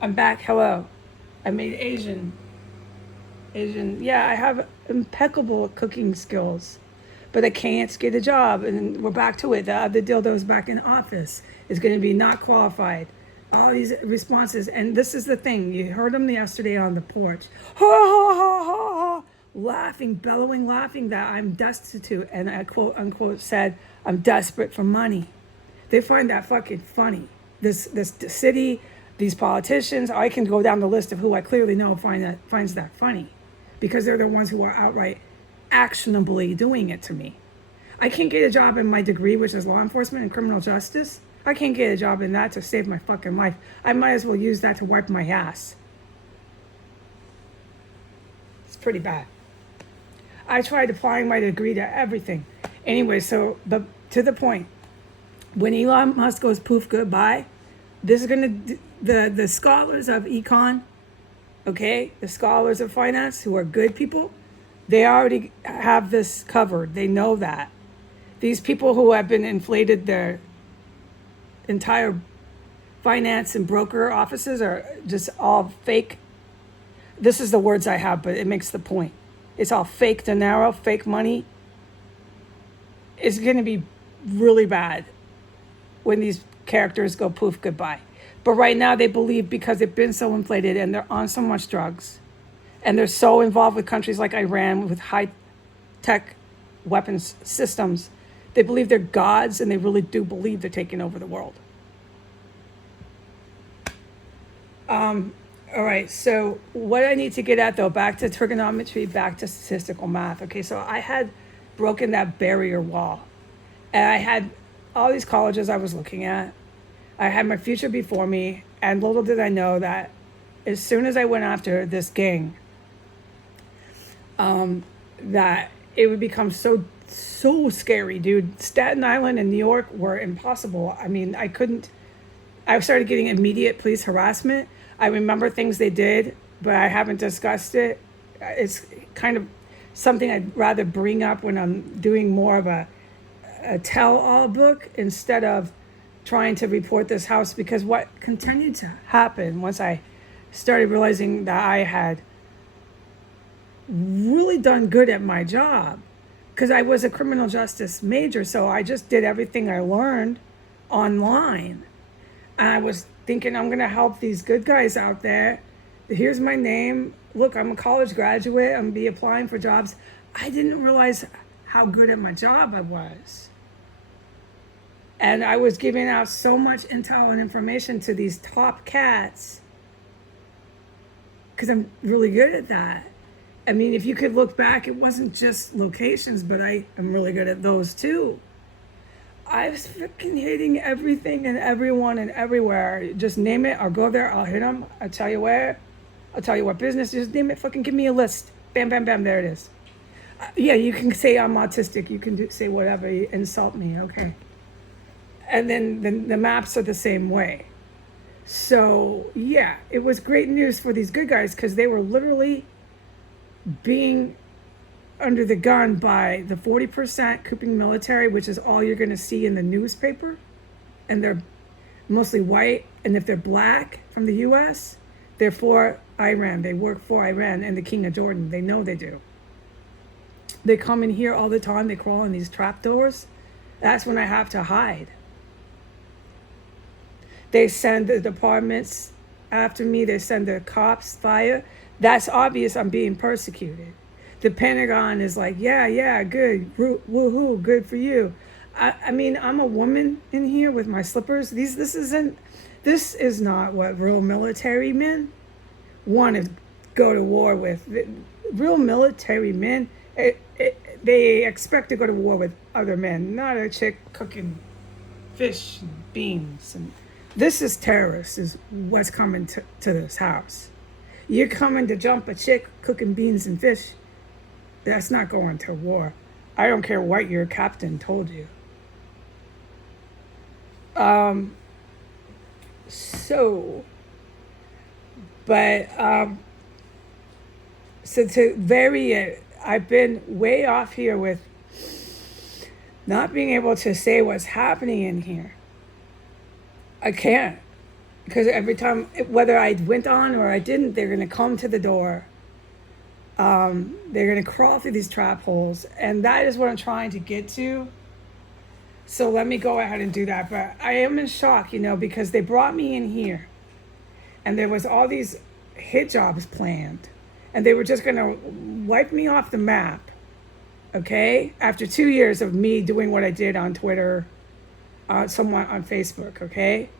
I'm back. Hello. I made Asian. Asian. Yeah, I have impeccable cooking skills, but I can't get a job. And we're back to it. The other dildo's back in office is going to be not qualified. All these responses. And this is the thing. You heard them yesterday on the porch. Ha ha ha ha ha. Laughing, bellowing, laughing that I'm destitute. And I quote unquote said, I'm desperate for money. They find that fucking funny. This city, these politicians. I can go down the list of who I clearly know finds that funny, because they're the ones who are outright actionably doing it to me. I can't get a job in my degree, which is law enforcement and criminal justice. I can't get a job in that to save my fucking life. I might as well use that to wipe my ass. It's pretty bad. I tried applying my degree to everything. Anyway, to the point, when Elon Musk goes poof goodbye, this is gonna the scholars of econ, okay, the scholars of finance who are good people, they already have this covered. They know that. These people who have been inflated their entire finance and broker offices are just all fake. This is the words I have, but it makes the point. It's all fake dinero, fake money. It's going to be really bad when these characters go poof goodbye. But right now they believe, because they've been so inflated and they're on so much drugs and they're so involved with countries like Iran with high tech weapons systems, they believe they're gods, and they really do believe they're taking over the world. All right, so what I need to get at, though, back to trigonometry, back to statistical math. Okay, so I had broken that barrier wall, and I had all these colleges I was looking at. I had my future before me, and little did I know that as soon as I went after this gang, that it would become so scary, dude. Staten Island and New York were impossible. I mean, I started getting immediate police harassment. I remember things they did, but I haven't discussed it. It's kind of something I'd rather bring up when I'm doing more of a tell-all book, instead of trying to report this house, because what continued to happen once I started realizing that I had really done good at my job, because I was a criminal justice major, so I just did everything I learned online. And I was thinking, I'm going to help these good guys out there. Here's my name. Look, I'm a college graduate. I'm going to be applying for jobs. I didn't realize how good at my job I was. And I was giving out so much intel and information to these top cats, because I'm really good at that. I mean, if you could look back, it wasn't just locations, but I am really good at those too. I was freaking hitting everything and everyone and everywhere. Just name it. I'll go there. I'll hit them. I'll tell you where. I'll tell you what business. Just name it. Fucking give me a list. Bam, bam, bam. There it is. Yeah, you can say I'm autistic. You can say whatever. You insult me. Okay. And then the maps are the same way. So, yeah, it was great news for these good guys, because they were literally being under the gun by the 40% Cooping military, which is all you're going to see in the newspaper. And they're mostly white. And if they're black from the U.S., they're for Iran. They work for Iran and the King of Jordan. They know they do. They come in here all the time. They crawl in these trapdoors. That's when I have to hide. They send the departments after me. They send the cops, fire. That's obvious I'm being persecuted. The Pentagon is like, yeah, good, woohoo, good for you. I mean, I'm a woman in here with my slippers. This is not what real military men want to go to war with. Real military men, they expect to go to war with other men, not a chick cooking fish and beans. And this is terrorists, is what's coming to this house. You're coming to jump a chick cooking beans and fish. That's not going to war. I don't care what your captain told you. So, but, so to vary it, I've been way off here with not being able to say what's happening in here. I can't. because every time, whether I went on or I didn't, they're going to come to the door. They're going to crawl through these trap holes. And that is what I'm trying to get to. So let me go ahead and do that. But I am in shock, because they brought me in here. And there was all these hit jobs planned. And they were just going to wipe me off the map. Okay? After 2 years of me doing what I did on Twitter, somewhat on Facebook, okay?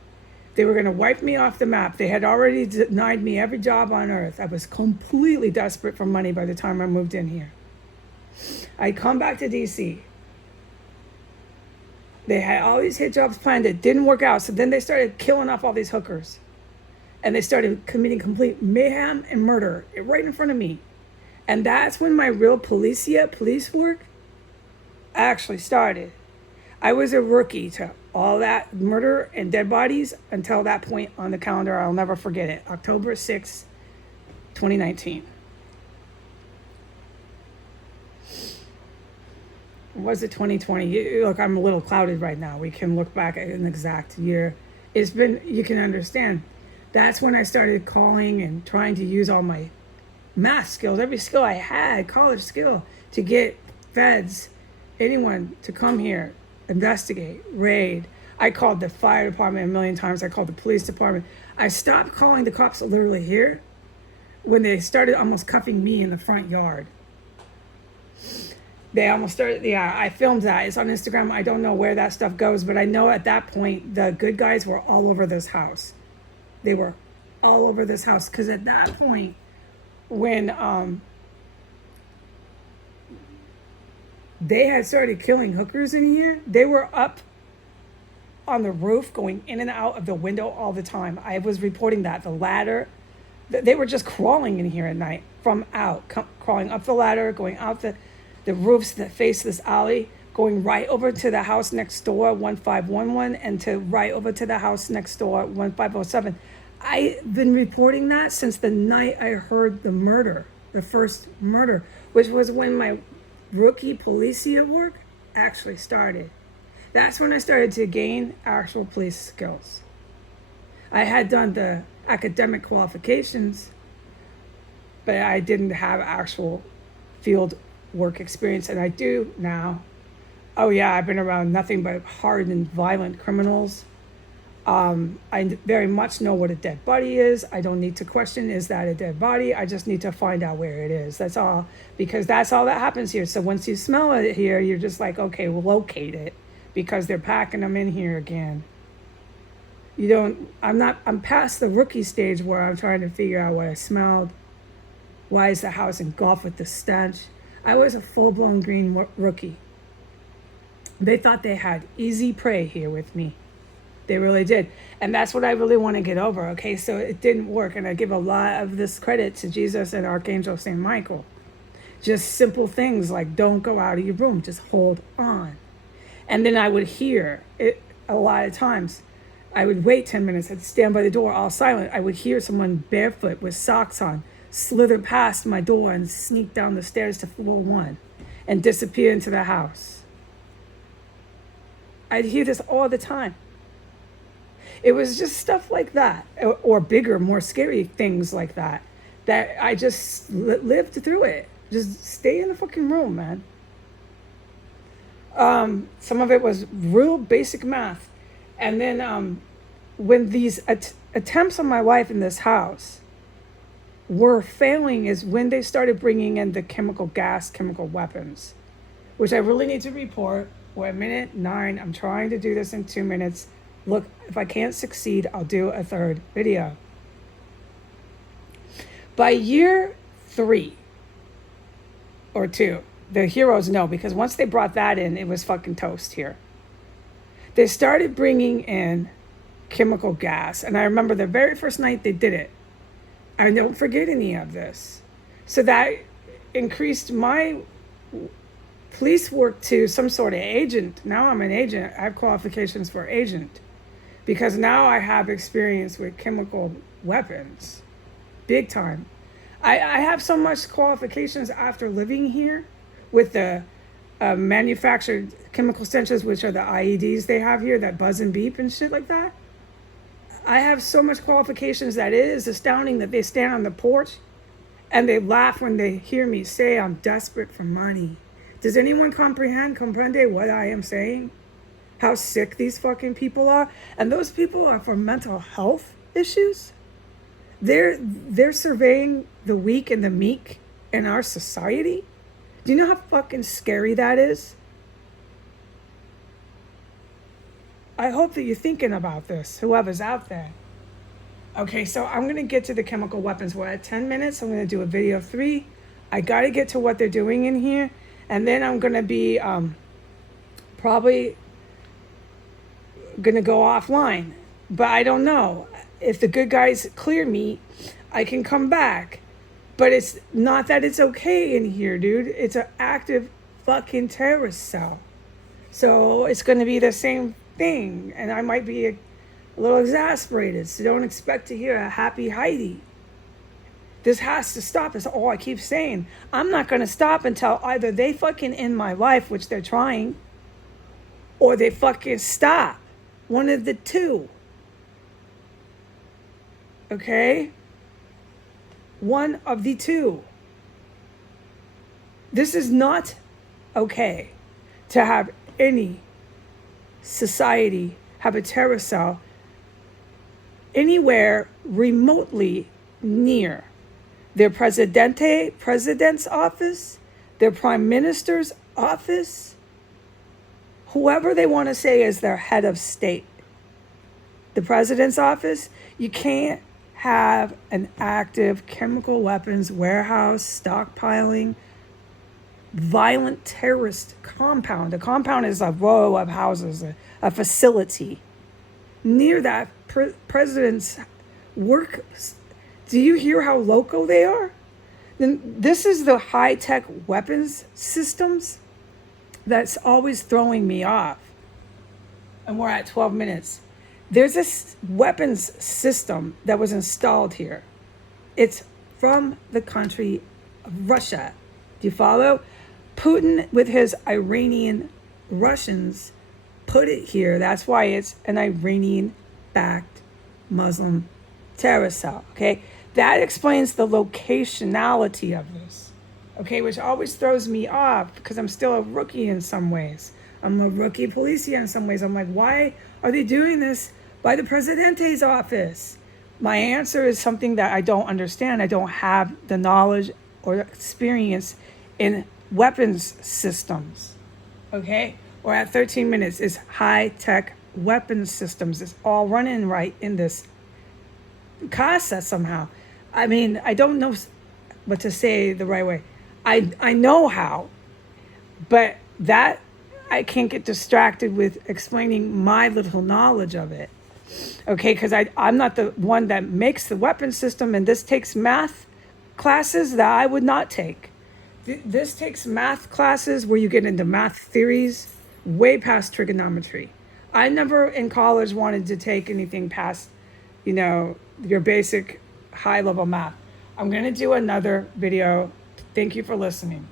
They were going to wipe me off the map. They had already denied me every job on earth. I was completely desperate for money by the time I moved in here. I come back to DC. They had all these hit jobs planned that didn't work out. So then they started killing off all these hookers. And they started committing complete mayhem and murder right in front of me. And that's when my real police work actually started. I was a rookie to all that murder and dead bodies until that point on the calendar. I'll never forget it. October 6th, 2019. Was it 2020? Look, I'm a little clouded right now. We can look back at an exact year. It's been, you can understand. That's when I started calling and trying to use all my math skills, every skill I had, college skill, to get feds, anyone to come here, investigate, raid. I called the fire department a million times. I called the police department. I stopped calling the cops literally here when they started almost cuffing me in the front yard. They almost started, I filmed that. It's on Instagram. I don't know where that stuff goes, but I know at that point, the good guys were all over this house. They were all over this house. Because at that point, when they had started killing hookers in here, they were up on the roof going in and out of the window all the time. I was reporting that. The ladder, they were just crawling in here at night from out, crawling up the ladder, going out the roofs that face this alley, going right over to the house next door, 1511, and to right over to the house next door, 1507. I've been reporting that since the night I heard the murder, the first murder, which was when my rookie policia work actually started. That's when I started to gain actual police skills. I had done the academic qualifications, but I didn't have actual field work experience, and I do now. Oh yeah, I've been around nothing but hardened, violent criminals. I very much know what a dead body is. I don't need to question, is that a dead body? I just need to find out where it is. That's all, because that's all that happens here. So once you smell it here, you're just like, okay, we'll locate it, because they're packing them in here again. I'm past the rookie stage where I'm trying to figure out what I smelled. Why is the house engulfed with the stench? I was a full-blown green rookie. They thought they had easy prey here with me. They really did. And that's what I really want to get over, okay? So it didn't work. And I give a lot of this credit to Jesus and Archangel St. Michael. Just simple things like don't go out of your room. Just hold on. And then I would hear it a lot of times. I would wait 10 minutes. I'd stand by the door all silent. I would hear someone barefoot with socks on slither past my door and sneak down the stairs to floor 1 and disappear into the house. I'd hear this all the time. It was just stuff like that, or bigger, more scary things like that I just lived through it. Just stay in the fucking room, man. Some of it was real basic math. And then when these attempts on my life in this house were failing is when they started bringing in the chemical weapons, which I really need to report. We're at minute 9. I'm trying to do this in 2 minutes. Look, if I can't succeed, I'll do a third video. By year 3 or 2, the heroes know, because once they brought that in, it was fucking toast here. They started bringing in chemical gas. And I remember the very first night they did it. I don't forget any of this. So that increased my police work to some sort of agent. Now I'm an agent. I have qualifications for agent. Because now I have experience with chemical weapons. Big time. I have so much qualifications after living here with the manufactured chemical stenches, which are the IEDs they have here that buzz and beep and shit like that. I have so much qualifications that it is astounding that they stand on the porch and they laugh when they hear me say I'm desperate for money. Does anyone comprende what I am saying? How sick these fucking people are? And those people are for mental health issues. They're surveying the weak and the meek in our society. Do you know how fucking scary that is? I hope that you're thinking about this, whoever's out there. Okay, so I'm going to get to the chemical weapons. We're at 10 minutes. I'm going to do a video of 3. I got to get to what they're doing in here. And then I'm going to be probably going to go offline. But I don't know. If the good guys clear me, I can come back. But it's not that it's okay in here, dude. It's an active fucking terrorist cell. So it's going to be the same thing. And I might be a little exasperated. So don't expect to hear a happy Heidi. This has to stop. That's all I keep saying. I'm not going to stop until either they fucking end my life, which they're trying, or they fucking stop. One of the two. Okay? One of the two. This is not okay to have any society have a terror cell anywhere remotely near their president's office, their prime minister's office, whoever they want to say is their head of state. The president's office, you can't have an active chemical weapons warehouse, stockpiling, violent terrorist compound. A compound is a row of houses, a facility. Near that president's work. Do you hear how loco they are? Then this is the high-tech weapons systems that's always throwing me off. And we're at 12 minutes. There's this weapons system that was installed here. It's from the country of Russia. Do you follow? Putin with his Iranian Russians put it here. That's why it's an Iranian-backed Muslim terror cell. Okay? That explains the locationality of this. Okay? Which always throws me off because I'm still a rookie in some ways. I'm a rookie policia in some ways. I'm like, why are they doing this by the Presidente's office? My answer is something that I don't understand. I don't have the knowledge or experience in weapons systems. Okay? We're at 13 minutes. It's high-tech weapons systems. It's all running right in this CASA somehow. I mean, I don't know what to say the right way. I know how, but that I can't get distracted with explaining my little knowledge of it. Okay, because I'm not the one that makes the weapon system, and this takes math classes that I would not take. This takes math classes where you get into math theories way past trigonometry. I never in college wanted to take anything past, your basic high-level math. I'm going to do another video. Thank you for listening.